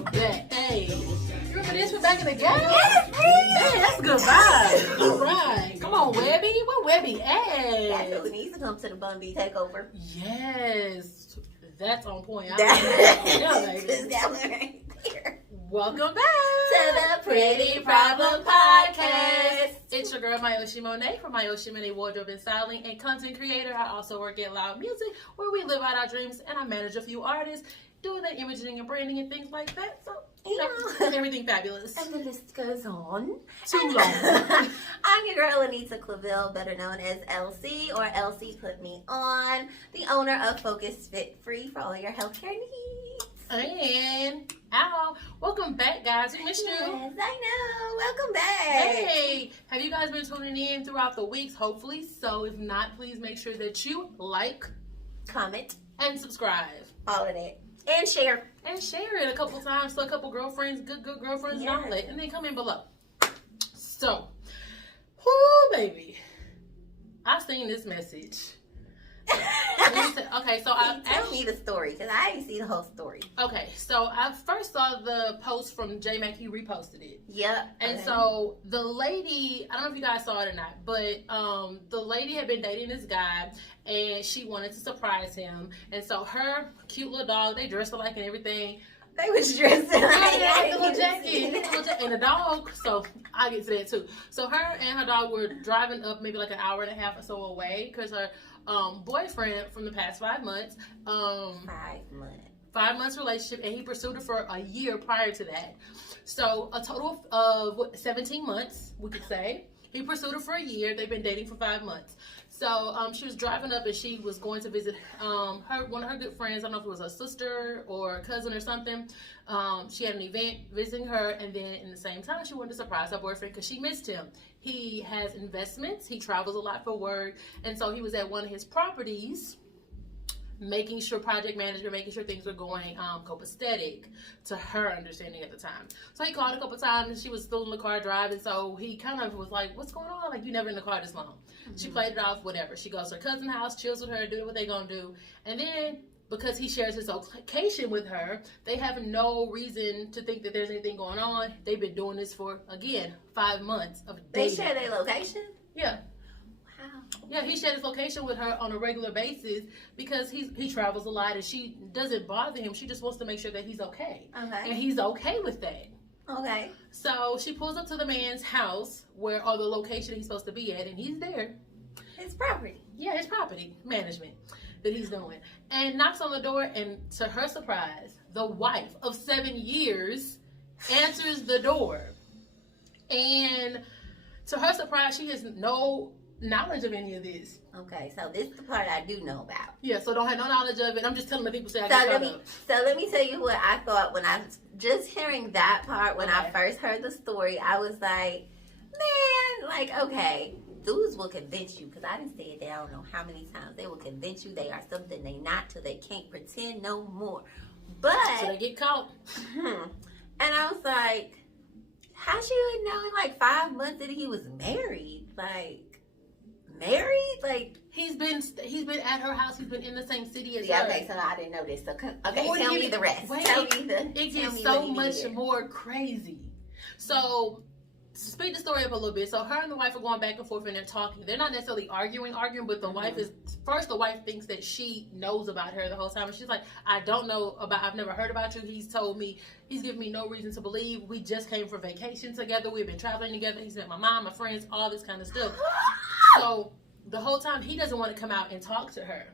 Welcome back. Hey, you remember this from back in the game? Yes, Hey, that's good vibes. All right. Come on, Webby. Where Webby at? that's who needs to come to the Bun B takeover. Yes. That's on point. That's that one right there. Welcome back To the Pretty Problem Podcast. It's your girl, Mayoshi Monet from Mayoshi Monet Wardrobe and Styling and content creator. I also work at Loud Music, where we live out our dreams, and I manage a few artists, doing their imaging and branding and things like that. So, everything fabulous. And the list goes on. Too long. I'm your girl, Anita Clavel, better known as LC, or LC Put Me On, the owner of Focus Fit Free for all your healthcare needs. And welcome back, guys. We missed you. Yes, I know. Welcome back. Hey, have you guys been tuning in throughout the weeks? Hopefully so. If not, please make sure that you like, comment, and subscribe. all of that. And share. And share it a couple times to a couple girlfriends, good girlfriends, Yes. don't let, and then comment below. So, whoo, baby. I've seen this message. Okay, so Tell me the story, because I didn't see the whole story. Okay, so I first saw the post from J Mac. He reposted it. Yep. And so the lady, I don't know if you guys saw it or not, but the lady had been dating this guy, and she wanted to surprise him. And so her cute little dog, they dressed alike and everything. They was dressing like The little jacket, and the dog. So I'll get to that too. So her and her dog were driving up maybe like an hour and a half or so away, because her boyfriend from the past 5 months, 5 months. 5 months relationship, and he pursued her for a year prior to that. So a total of 17 months, we could say. He pursued her for a year. They've been dating for 5 months. So she was driving up, and she was going to visit one of her good friends. I don't know if it was her sister or a cousin or something. She had an event visiting her, and then in the same time, she wanted to surprise her boyfriend because she missed him. He has investments. He travels a lot for work, and so he was at one of his properties, making sure project management, making sure things were going copacetic to her understanding at the time. So he called a couple times, and she was still in the car driving. So he kind of was like, "What's going on? Like, you never in the car this long." Mm-hmm. She played it off, whatever. She goes to her cousin's house, chills with her, do what they gonna do, and then because he shares his location with her, they have no reason to think that there's anything going on. They've been doing this for, again, 5 months of dating. They share their location? Yeah. Wow. Yeah, he shared his location with her on a regular basis because he travels a lot, and she doesn't bother him. She just wants to make sure that he's okay. Okay. And he's okay with that. Okay. So she pulls up to the man's house or the location he's supposed to be at, and he's there. His property. Yeah, his property management that he's doing. And knocks on the door, and to her surprise, the wife of 7 years answers the door. And to her surprise, she has no knowledge of any of this. Okay, so this is the part I do know about. Yeah, so don't have no knowledge of it. I'm just telling the people say I So get let caught me up. so let me tell you what I thought when I was just hearing that part when I Okay. first heard the story. I was like, man, like, okay, dudes will convince you, because I didn't say it. I don't know how many times they will convince you they are something they not till they can't pretend no more. But So they get caught. and I was like, how she would know in like 5 months that he was married? Like, married? Like, He's been at her house. He's been in the same city as yeah, her. okay, so I didn't know this. So, okay, Well, tell me the rest. wait, Tell me the. It tell gets me so what he much did. more crazy. So, to speed the story up a little bit. So, her and the wife are going back and forth, and they're talking. They're not necessarily arguing, but the wife is, first, the wife thinks that she knows about her the whole time. And she's like, I've never heard about you. He's told me, he's given me no reason to believe. We just came for vacation together. We've been traveling together. He's met my mom, my friends, all this kind of stuff. So, the whole time, he doesn't want to come out and talk to her.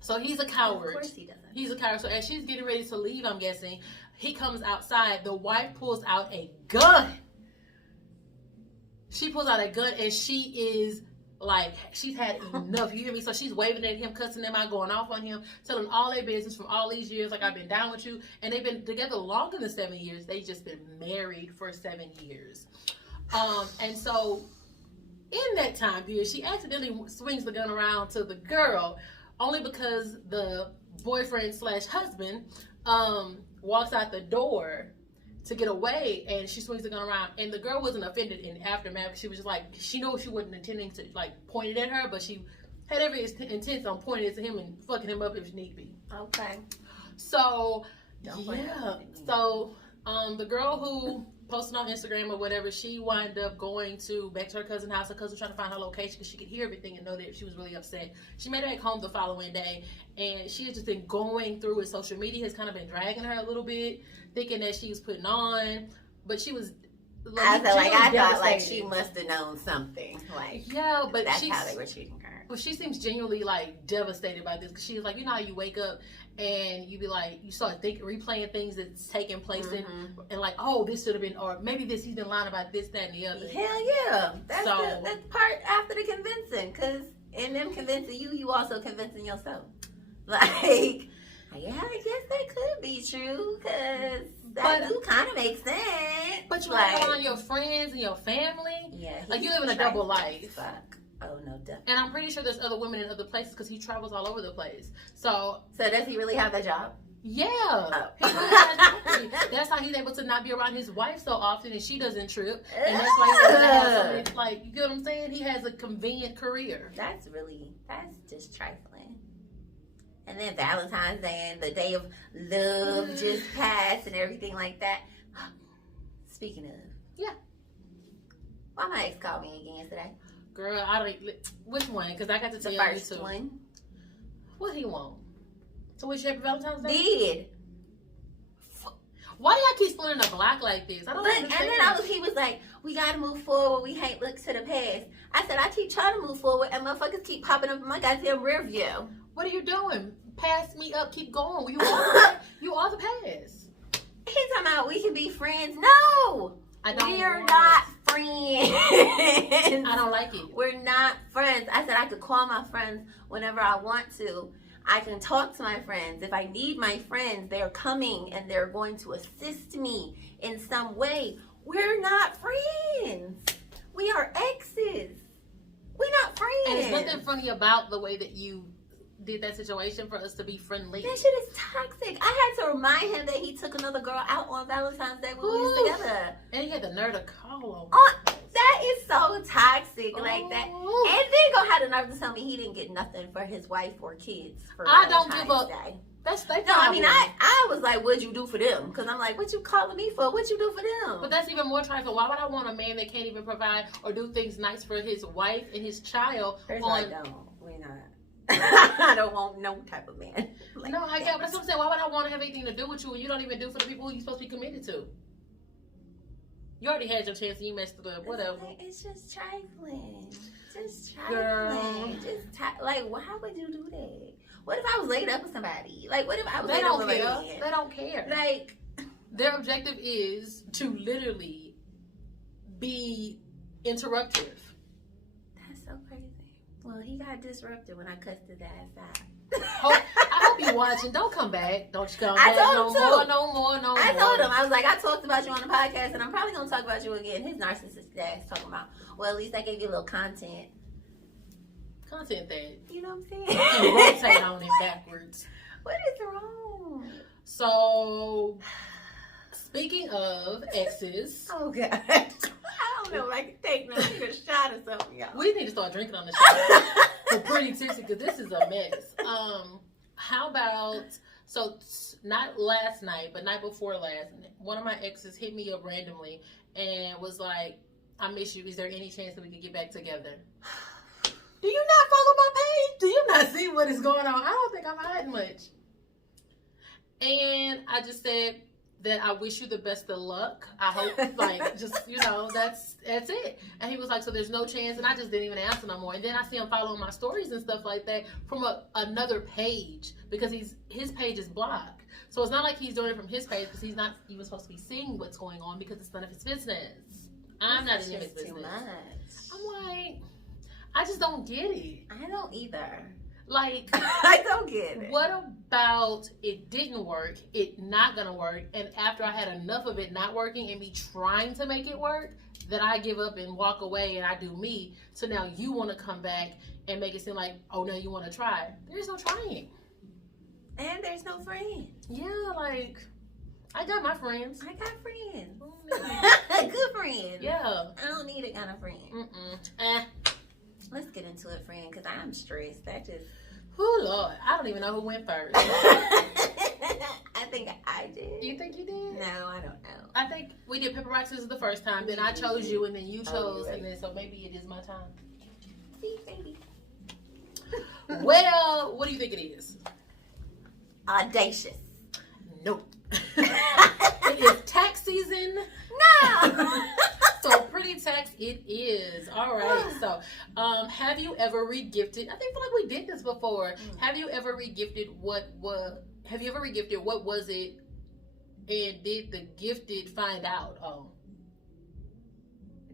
So, he's a coward. Of course he doesn't. He's a coward. So as she's getting ready to leave, I'm guessing, he comes outside. The wife pulls out a gun. She pulls out a gun, and she is like, she's had enough. You hear me? So she's waving at him, cussing them out, going off on him, telling all their business from all these years, like, I've been down with you. And they've been together longer than 7 years. They've just been married for 7 years. And so in that time period, she accidentally swings the gun around to the girl, only because the boyfriend / husband walks out the door to get away, and she swings the gun around, and the girl wasn't offended in aftermath. She was just like, she knew she wasn't intending to like point it at her, but she had every intent on pointing it to him and fucking him up if need be. Okay. So Yeah. So, the girl who posted on Instagram or whatever, she wound up going back to her cousin's house. Her cousin was trying to find her location because she could hear everything and know that she was really upset. She made it back home the following day, and she has just been going through it. Social media has kind of been dragging her a little bit, thinking that she was putting on, but she was. I thought like she must have known something. Like, yeah, but that's how they were treating her. But she seems genuinely like devastated by this because she was like, you know how you wake up and you be like, you start replaying things that's taking place and like, oh, this should have been, or maybe he's been lying about this, that, and the other. Hell yeah, that's part after the convincing, because in them convincing you also convincing yourself. Like, yeah, I guess that could be true, because that do kind of make sense. But you rely on your friends and your family. Yeah, like you live in a double life. Fuck. Oh no, definitely. And I'm pretty sure there's other women in other places because he travels all over the place. So does he really have that job? Yeah. Oh. He really has that's how he's able to not be around his wife so often and she doesn't trip. And that's why he doesn't have so many, like, you get what I'm saying? He has a convenient career. That's just trifling. And then Valentine's Day and the day of love just passed and everything like that. Speaking of. Yeah. Why my ex called me again today? Girl, I don't. Which one? Because I got to tell you. The first one. What he want? To wish you happy Valentine's Day? Did. Why y'all keep splitting the block like this? I don't understand. And then he was like, we gotta move forward. We can't look to the past. I said, I keep trying to move forward and motherfuckers keep popping up in my goddamn rear view. What are you doing? Pass me up, keep going. You are the past. He's talking about we can be friends. No! We're not friends. I don't like it. We're not friends. I said I could call my friends whenever I want to. I can talk to my friends. If I need my friends, they're coming and they're going to assist me in some way. We're not friends. We are exes. We're not friends. And there's nothing funny about the way that you did that situation for us to be friendly. That shit is toxic. I had to remind him that he took another girl out on Valentine's Day when we was together. And he had the nerve to call on that is so toxic, like that. And then gonna have the nerve to tell me he didn't get nothing for his wife or kids for I don't give up. Day. That's they. No, I mean I was like, what'd you do for them? Because I'm like, what you calling me for? What you do for them? But that's even more trifling. Why would I want a man that can't even provide or do things nice for his wife and his child? We're not. I don't want no type of man. Like no, I get. But that's what I'm saying. Why would I want to have anything to do with you when you don't even do for the people who you're supposed to be committed to? You already had your chance and you messed it up. Whatever. It's just trifling. Just trifling. Like, why would you do that? What if I was laid up with somebody? Like, what if I was laid up with a man? They don't care. Like, their objective is to literally be interruptive. That's so crazy. Well, he got disrupted when I cussed his ass out. I hope you're watching. Don't come back. Don't you come I back told him no more. I told him. I was like, I talked about you on the podcast, and I'm probably going to talk about you again. His narcissistic ass talking about, well, at least I gave you a little content. Content that. You know what I'm saying? And rotate on it backwards. What is wrong? So, speaking of exes. Oh, God. I don't know if I can take no shot or something, y'all. We need to start drinking on the show. We're pretty tipsy because this is a mess. How about, so not last night, but night before last, one of my exes hit me up randomly and was like, I miss you. Is there any chance that we could get back together? Do you not follow my page? Do you not see what is going on? I don't think I'm hiding much. And I just said that I wish you the best of luck. I hope, like, just, you know, that's it. And he was like, so there's no chance. And I just didn't even answer no more. And then I see him following my stories and stuff like that from another page because his page is blocked. So it's not like he's doing it from his page because he's not even supposed to be seeing what's going on because it's none of his business. I'm not in his business. Too much. I'm like, I just don't get it. I don't either. Like, I don't get it. What about it didn't work, it not gonna work, and after I had enough of it not working and me trying to make it work, that I give up and walk away and I do me, so now you want to come back and make it seem like, oh, now you want to try. There's no trying. And there's no friends. Yeah, like, I got my friends. I got friends. Mm-hmm. Good friends. Yeah. I don't need a kind of friend. Let's get into it, friend, because I'm stressed. That just... Oh, Lord. I don't even know who went first. I think I did. You think you did? No, I don't know. I think we did paper rock scissors the first time. Then I chose you, and then you chose, and then so maybe it is my time. See, baby. Well, what do you think it is? Audacious. Nope. It is tax season. No. So pretty tax it is. All right. So, have you ever regifted? I feel like we did this before. Have you ever regifted what was it? And did the gifted find out? Oh.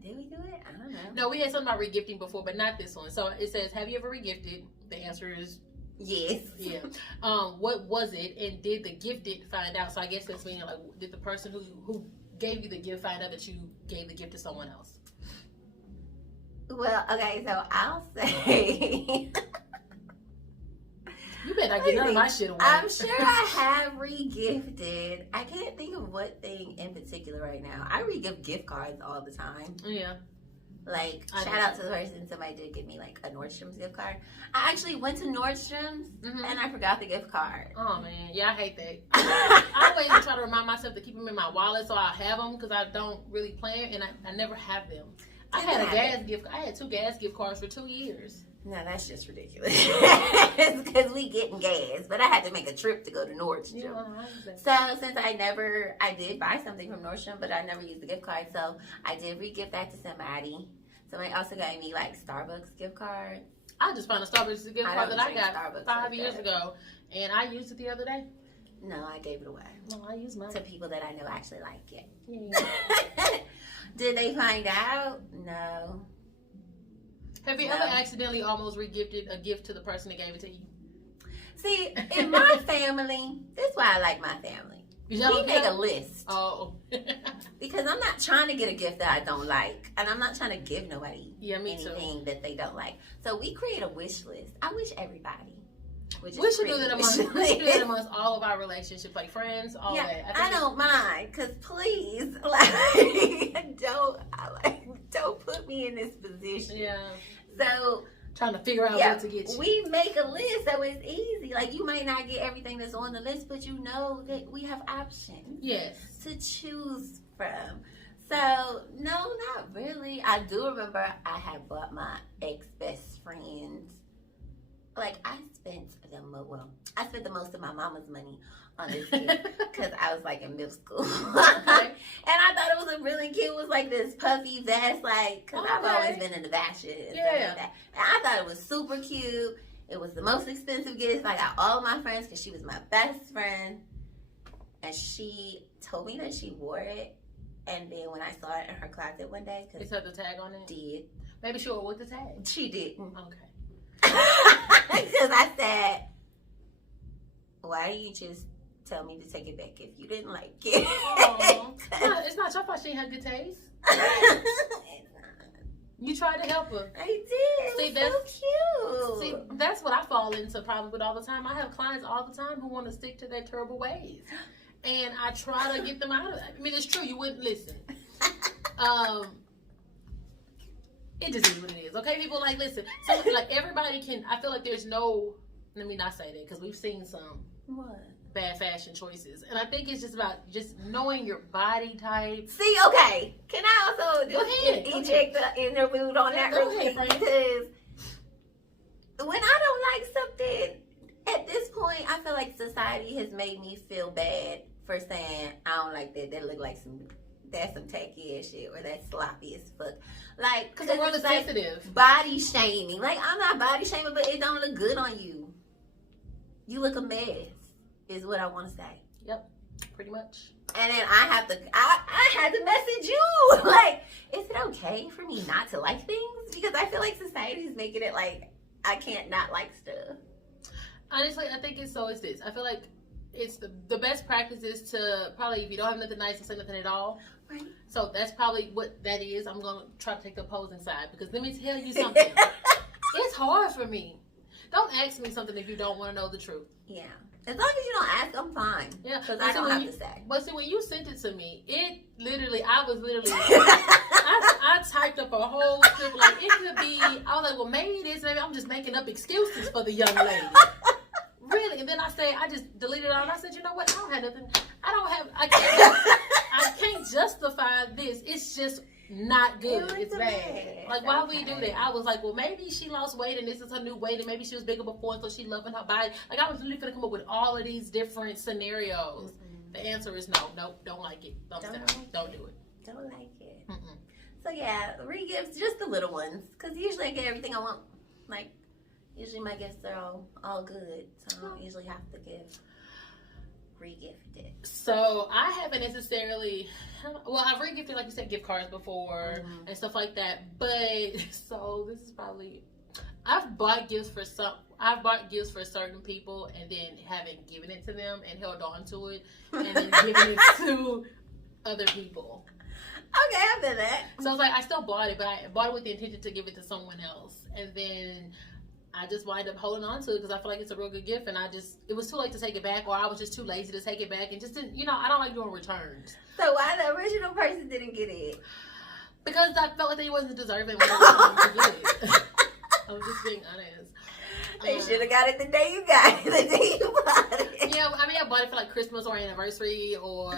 Did we do it? I don't know. No, we had something about regifting before, but not this one. So it says, have you ever regifted? The answer is yes. yeah. What was it? And did the gifted find out? So I guess that's meaning like, did the person who gave you the gift find out that you gave the gift to someone else? Well, okay, so I'll say. You better not get none of my shit away. I'm sure I have regifted. I can't think of what thing in particular right now. I regift gift cards all the time. Yeah. Like, shout out to the person, somebody did give me like a Nordstrom's gift card. I actually went to Nordstrom's and I forgot the gift card. Oh man, yeah, I hate that. I always try to remind myself to keep them in my wallet so I have them because I don't really plan and I never have them. I had 2 gas gift cards for 2 years. No, that's just ridiculous. Because we getting gas, but I had to make a trip to go to Nordstrom. Yeah, so since I did buy something from Nordstrom, but I never used the gift card, so I did re-gift that to somebody. Somebody also gave me like Starbucks gift cards. I just found a Starbucks gift card that I got Starbucks 5 years ago, and I used it the other day. No, I gave it away. No, I used mine to people that I know actually like it. Yeah. Did they find out? No. Have you ever accidentally almost regifted a gift to the person that gave it to you? See, in my family, that's why I like my family. We make a list. Oh. Because I'm not trying to get a gift that I don't like. And I'm not trying to give nobody anything that they don't like. So we create a wish list. I wish everybody. We should do that amongst all of our relationships, like friends, all that. I don't mind, because please, like, don't put me in this position. Yeah. So, trying to figure out what to get you. We make a list so it's easy. Like, you might not get everything that's on the list, but you know that we have options. Yes. To choose from. So, no, not really. I do remember I had bought my ex-best friend. Like, I spent the most of my mama's money on this gift because I was like in middle school. Okay. And I thought it was really cute. It was like this puffy vest, like, because I've always been into fashion and stuff like that. And I thought it was super cute. It was the most expensive gift. I got all of my friends because she was my best friend. And she told me that she wore it. And then when I saw it in her closet one day, because it had the tag on it? Did. Maybe she wore with the tag. She didn't. Okay. Because I said, why didn't you just tell me to take it back if you didn't like it? It's not your fault she ain't had good taste. You tried to help her. I did. See, that's so cute. See, that's what I fall into problems with all the time. I have clients all the time who want to stick to their terrible ways. And I try to get them out of that. I mean, it's true. You wouldn't listen. It just is what it is. Okay, people, like, listen. So, like, everybody can, I feel like there's no, let me not say that, because we've seen some bad fashion choices. And I think it's just about just knowing your body type. See, okay. Can I also just eject the interlude on that real quick? Because when I don't like something, at this point, I feel like society has made me feel bad for saying, I don't like that. That look like that's some tacky ass shit, or that's sloppy as fuck. Like, because the world is sensitive. Body shaming. Like, I'm not body shaming, but it don't look good on you. You look a mess, is what I want to say. Yep, pretty much. And then I had to message you. Like, is it okay for me not to like things? Because I feel like society's making it like I can't not like stuff. Honestly, I think it's this. I feel like it's the best practice is to probably, if you don't have nothing nice, to say nothing at all. Right. So that's probably what that is. I'm going to try to take the opposing side, because let me tell you something. It's hard for me. Don't ask me something if you don't want to know the truth. Yeah. As long as you don't ask, I'm fine. Yeah. Because I don't have to say. But see, when you sent it to me, I was literally, I typed up a whole script. Like, it could be, I was like, well, maybe I'm just making up excuses for the young lady. Really? And then I just deleted it all. And I said, you know what? I don't have nothing. I can't justify this. It's just not good. It's bad. Like, why would you do that? I was like, well, maybe she lost weight and this is her new weight, and maybe she was bigger before, so she loving her body. Like, I was really gonna come up with all of these different scenarios. Mm-hmm. The answer is no. Nope, don't like it. Don't do it. Don't like it. Mm-mm. So yeah, re-gifts, just the little ones, because usually I get everything I want. Like, usually my gifts are all good, so I don't usually have to give re-gifted. So I haven't necessarily, well, I've re-gifted, like you said, gift cards before and stuff like that. But so this is probably, I've bought gifts for certain people and then haven't given it to them and held on to it and then given it to other people. Okay, I've done that. So it's like I still bought it, but I bought it with the intention to give it to someone else, and then I just wind up holding on to it because I feel like it's a real good gift, and it was too late to take it back, or I was just too lazy to take it back, and just didn't, I don't like doing returns. So why the original person didn't get it? Because I felt like they wasn't deserving when I was trying to get it. I'm just being honest. They should have got it the day you got it, the day you bought it. Yeah, I mean, I bought it for like Christmas or anniversary or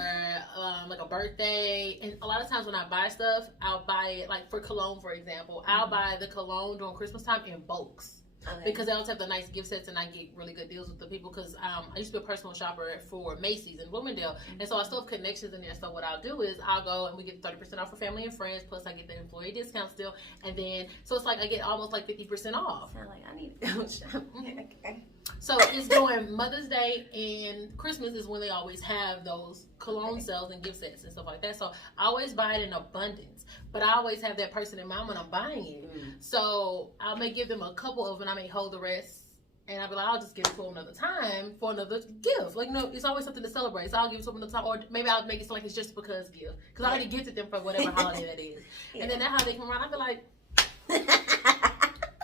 like a birthday. And a lot of times when I buy stuff, I'll buy it like for cologne, for example. I'll buy the cologne during Christmas time in bulks. Okay. Because they always have the nice gift sets and I get really good deals with the people because I used to be a personal shopper for Macy's in Bloomingdale. And so I still have connections in there. So what I'll do is I'll go and we get 30% off for family and friends. Plus I get the employee discount still. And then, so it's like I get almost like 50% off. Sound like I need to go shopping. Okay. So it's during Mother's Day and Christmas is when they always have those cologne sales and gift sets and stuff like that. So I always buy it in abundance, but I always have that person in mind when I'm buying it. So I may give them a couple of them and I may hold the rest. And I'll be like, I'll just give it to them another time for another gift. Like, it's always something to celebrate. So I'll give it to them another time. Or maybe I'll make it so like it's just because gift. Because I already gifted them for whatever holiday that is. And then that holiday come around, I'll be like...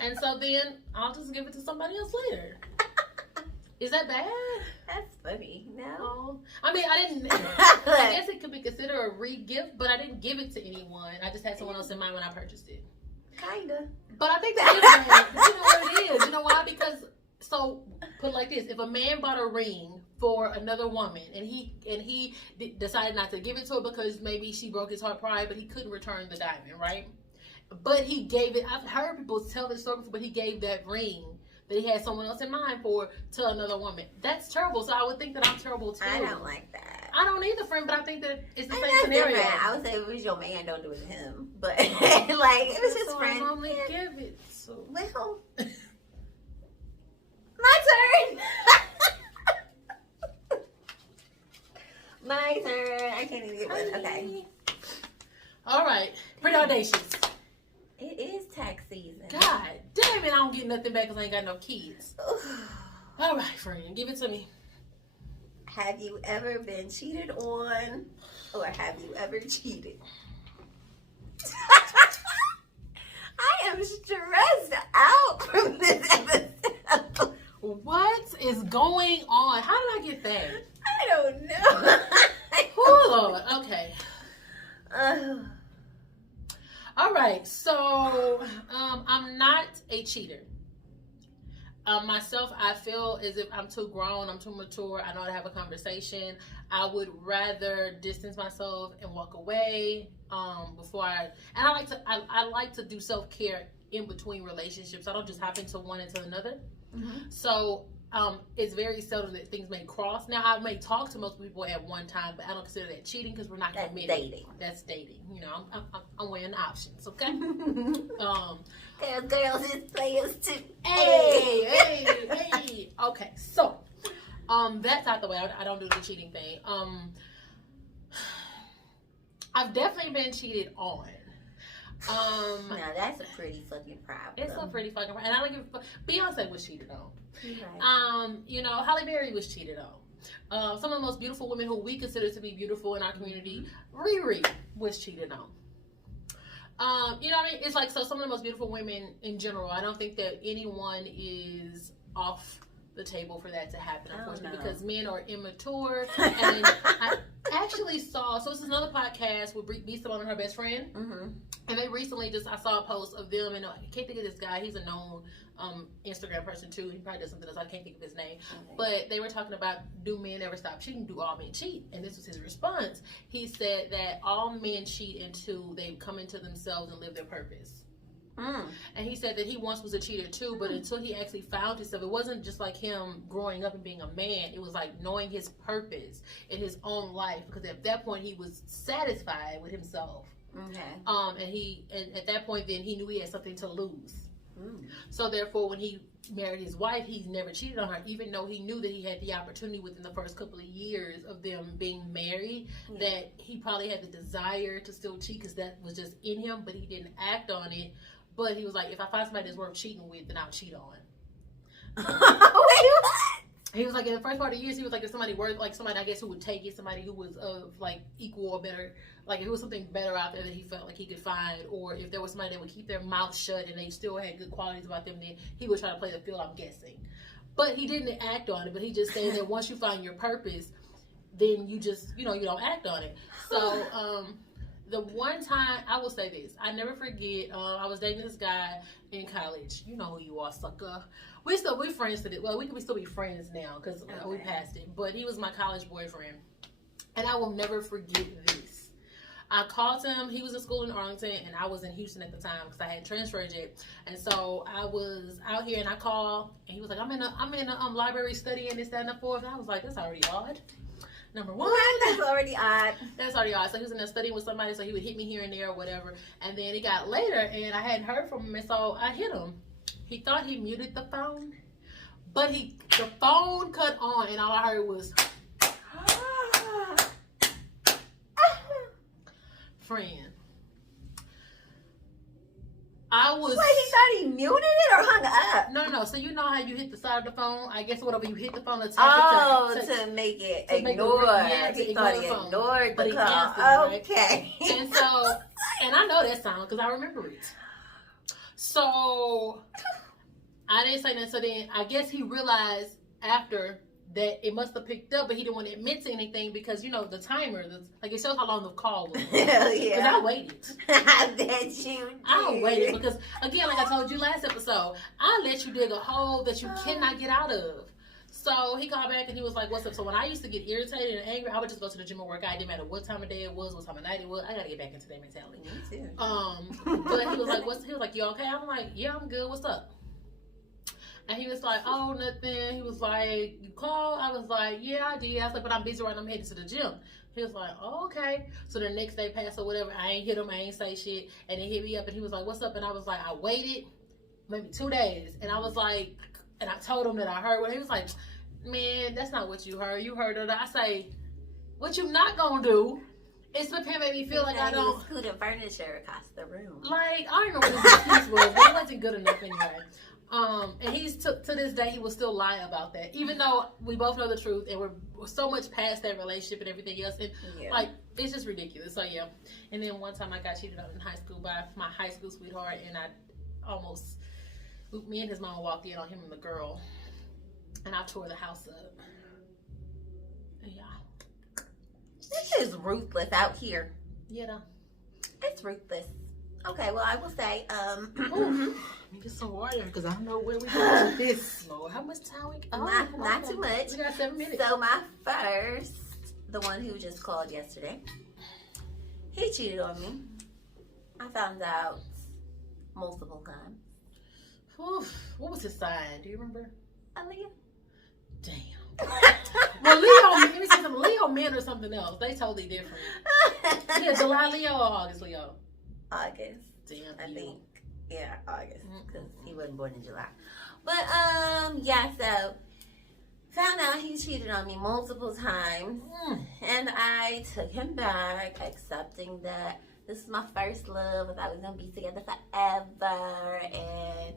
And so then I'll just give it to somebody else later. Is that bad? That's funny. No. I mean, I guess it could be considered a re-gift, but I didn't give it to anyone. I just had someone else in mind when I purchased it. Kinda. But I think that is bad. You know what it is? You know why? Because, so, put it like this. If a man bought a ring for another woman and he decided not to give it to her because maybe she broke his heart pride, but he couldn't return the diamond, right? But he gave it, I've heard people tell this story before, but he gave that ring that he had someone else in mind for to another woman. That's terrible. So I would think that I'm terrible too. I don't like that. I don't either, friend, but I think that it's the same scenario. Different. I would say if it was your man, don't do it to him. But like, it was his friend. I normally give it. So. Well, my turn. My turn. I can't even get one. Okay. All right. Pretty audacious. It is tax season. God damn it, I don't get nothing back because I ain't got no kids. All right, friend, give it to me. Have you ever been cheated on or have you ever cheated? I am stressed out from this episode. What is going on? How did I get that? I don't know. Oh, Lord. Okay. All right, so I'm not a cheater. Myself, I feel as if I'm too grown, I'm too mature, I know how to have a conversation. I would rather distance myself and walk away before I like to do self-care in between relationships. I don't just hop into one into another. Mm-hmm. So it's very seldom that things may cross. Now, I may talk to most people at one time, but I don't consider that cheating because we're not committed. Dating. That's dating. You know, I'm weighing options, okay? Girls is players too. Hey. Okay, so that's out the way. I don't do the cheating thing. I've definitely been cheated on. Now that's a pretty fucking problem. It's a pretty fucking problem. And I don't give a fuck. Beyonce was cheated on. Right. You know, Halle Berry was cheated on. Some of the most beautiful women who we consider to be beautiful in our community, Riri was cheated on. You know what I mean? It's like, so some of the most beautiful women in general, I don't think that anyone is off the table for that to happen, unfortunately, because men are immature. And I actually saw so this is another podcast with Bree Simone and her best friend. Mm-hmm. And they recently I saw a post of them, and I can't think of this guy. He's a known Instagram person too. He probably does something else. I can't think of his name. Okay. But they were talking about, do men ever stop cheating? Do all men cheat? And this was his response. He said that all men cheat until they come into themselves and live their purpose. And he said that he once was a cheater too, but until he actually found himself, it wasn't just like him growing up and being a man. It was like knowing his purpose in his own life, because at that point he was satisfied with himself. Okay. And at that point then he knew he had something to lose. So therefore, when he married his wife, he's never cheated on her, even though he knew that he had the opportunity within the first couple of years of them being married, that he probably had the desire to still cheat because that was just in him, but he didn't act on it. But he was like, if I find somebody that's worth cheating with, then I'll cheat on. Wait, what? He was like, in the first part of the years, he was like, if somebody worth, like somebody, I guess, who would take it, somebody who was of like equal or better, like if it was something better out there that he felt like he could find, or if there was somebody that would keep their mouth shut and they still had good qualities about them, then he would try to play the field, I'm guessing. But he didn't act on it, but he just saying that once you find your purpose, then you just, you don't act on it. So, the one time, I will say this, I never forget, I was dating this guy in college. You know who you are, sucker. We're friends today. Well, we can still be friends now because we passed it. But he was my college boyfriend. And I will never forget this. I called him. He was in school in Arlington, and I was in Houston at the time because I hadn't transferred yet. And so I was out here, and I called, and he was like, I'm in a library studying this, that, and the fourth. And I was like, that's already odd. Number one. That's already odd. That's already odd. So he was in there studying with somebody, so he would hit me here and there or whatever. And then it got later, and I hadn't heard from him, and so I hit him. He thought he muted the phone, but the phone cut on, and all I heard was, friend. Wait, he thought he muted it or hung up? No. So you know how you hit the side of the phone? I guess whatever you hit the phone to make it ignore. He thought he ignored the call. Okay. And so, and I know that sound because I remember it. So I didn't say nothing. So then I guess he realized after that it must have picked up, but he didn't want to admit to anything because, the timer, like it shows how long the call was. Hell yeah. Because I waited. I bet you did. I waited because, again, like I told you last episode, I let you dig a hole that you cannot get out of. So he called back and he was like, what's up? So when I used to get irritated and angry, I would just go to the gym and work out. It didn't matter what time of day it was, what time of night it was. I got to get back into that mentality. Me too. But he was like, you okay? I'm like, yeah, I'm good. What's up? And he was like, oh, nothing. He was like, you called? I was like, yeah, I did. I was like, but I'm busy right now. I'm headed to the gym. He was like, oh, okay. So the next day passed or whatever. I ain't hit him. I ain't say shit. And then he hit me up and he was like, what's up? And I was like, I waited maybe 2 days. And I was like, and I told him that I heard what he was like, man, that's not what you heard. You heard it. I say, what you not gonna do is flip him, make me feel like I don't. Scooting furniture across the room. Like, I don't know what his excuse was, but it wasn't good enough anyway. And he's to this day he will still lie about that, even though we both know the truth and we're so much past that relationship and everything else, and like it's just ridiculous. So yeah. And then one time I got cheated on in high school by my high school sweetheart, and me and his mom walked in on him and the girl, and I tore the house up. Yeah. This is ruthless out here. Yeah. It's ruthless. Okay, well I will say, Get some water because I don't know where we go with this. Lord, how much time we? Not too much. We got 7 minutes. So my first, the one who just called yesterday, he cheated on me. I found out multiple times. Oof. What was his sign? Do you remember? Aaliyah. Damn. Well, Leo, let me say something. Leo men or something else. They totally different. Yeah, July Leo or August Leo? August. Damn. I think. Yeah, August, because he wasn't born in July. But, yeah, so, found out he cheated on me multiple times, and I took him back, accepting that this is my first love, I thought we was going to be together forever, and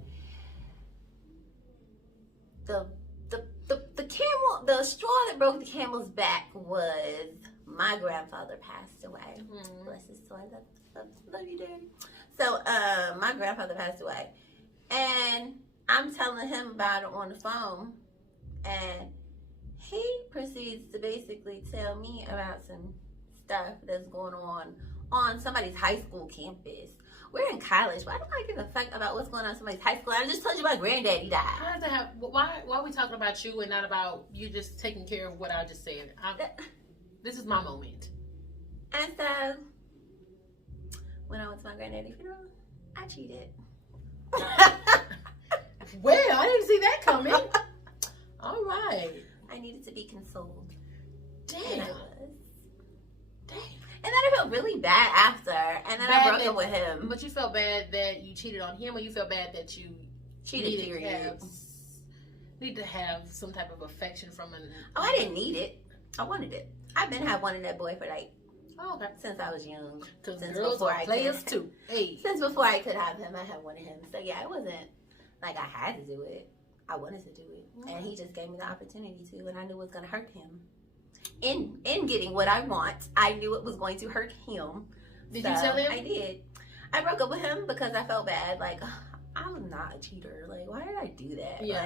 the straw that broke the camel's back was my grandfather passed away. Bless his soul, love you, Daddy. So, my grandfather passed away, and I'm telling him about it on the phone, and he proceeds to basically tell me about some stuff that's going on somebody's high school campus. We're in college. Why do I give a fuck about what's going on in somebody's high school? I just told you my granddaddy died. Why are we talking about you and not about you just taking care of what I just said? This is my moment. And so, when I went to my granddaddy's funeral, I cheated. Well, I didn't see that coming. All right. I needed to be consoled. Damn. And I was. Damn. And then I felt really bad after. And then I broke up with him. But you felt bad that you cheated on him, or you felt bad that you cheated, need to have some type of affection from an... Oh, I didn't need it. I wanted it. I've been wanted that boy for like... Oh, okay. Since I was young. Because girls are players too. Hey. Since before I could have him, I had wanted him. So yeah, it wasn't like I had to do it. I wanted to do it. Mm-hmm. And he just gave me the opportunity to, and I knew it was going to hurt him. In getting what I want, I knew it was going to hurt him. Did you tell him? I did. I broke up with him because I felt bad. Like, I'm not a cheater. Like, why did I do that? Yeah.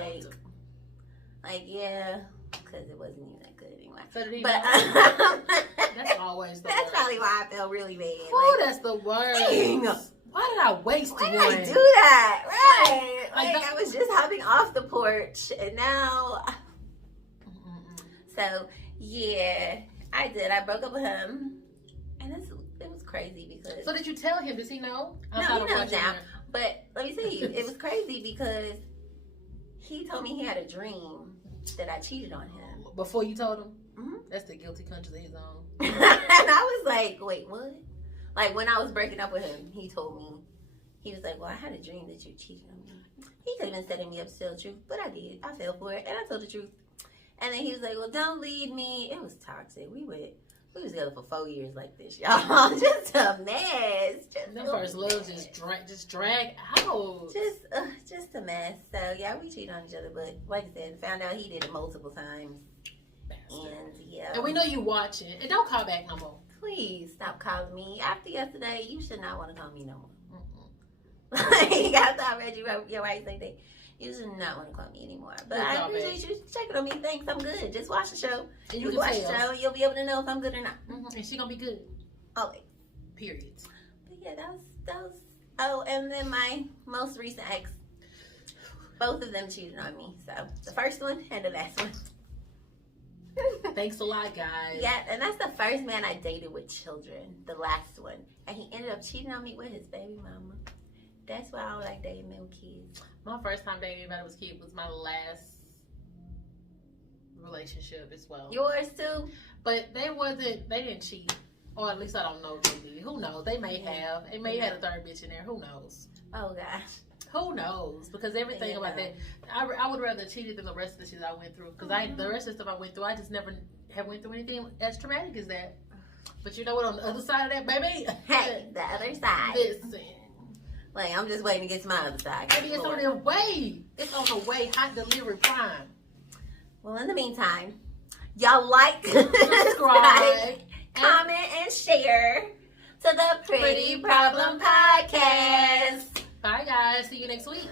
Like yeah, because it wasn't even that good anyway. So did he but that's always the That's worst. probably why I felt really bad. Oh, that's the worst. Dang. Why did I waste Why one? did I do that? Right. Like I was just hopping off the porch, and now. So yeah, I did. I broke up with him, and it was crazy because. So did you tell him? Does he know? No, he knows now. But let me tell you, it was crazy because he told me he had a dream that I cheated on him. Before you told him? Mm-hmm. That's the guilty conscience of his own. And I was like, wait, what? Like, when I was breaking up with him, he told me, he was like, well, I had a dream that you cheated on me. He could have been setting me up to tell the truth, but I did. I fell for it, and I told the truth. And then he was like, well, don't leave me. It was toxic. We was together for 4 years like this, y'all. Just a mess. Them first loves just drag out. Just a mess. So, yeah, we cheated on each other, but like I said, found out he did it multiple times. Bastard. And, yeah. And we know you watching. And don't call back no more. Please stop calling me. After yesterday, you should not want to call me no more. Like, after I read your rights like that, you should not want to call me anymore. But I appreciate you checking on me. Thanks, I'm good. Just watch the show. And you watch the show, you'll be able to know if I'm good or not. Mm-hmm. And she gonna be good. Always. Period. But yeah, that was. Oh, and then my most recent ex. Both of them cheated on me. So the first one and the last one. Thanks a lot, guys. Yeah, and that's the first man I dated with children. The last one, and he ended up cheating on me with his baby mama. That's why I don't like dating men with kids. My first time dating anybody with kids was my last relationship as well. Yours too? But they didn't cheat. Or at least I don't know if they did. Who knows? They may have. They may have had a third bitch in there. Who knows? Oh, gosh. Who knows? Because everything about that, I would rather cheated than the rest of the shit I went through. Because the rest of the stuff I went through, I just never have went through anything as traumatic as that. But you know what? On the other side of that, baby. Hey, the other side. Listen. Like, I'm just waiting to get to my other side. Maybe it's on the way. It's on the way. Hot delivery prime. Well, in the meantime, y'all like, subscribe, comment, and share to the Pretty Problem Podcast. Bye, guys. See you next week.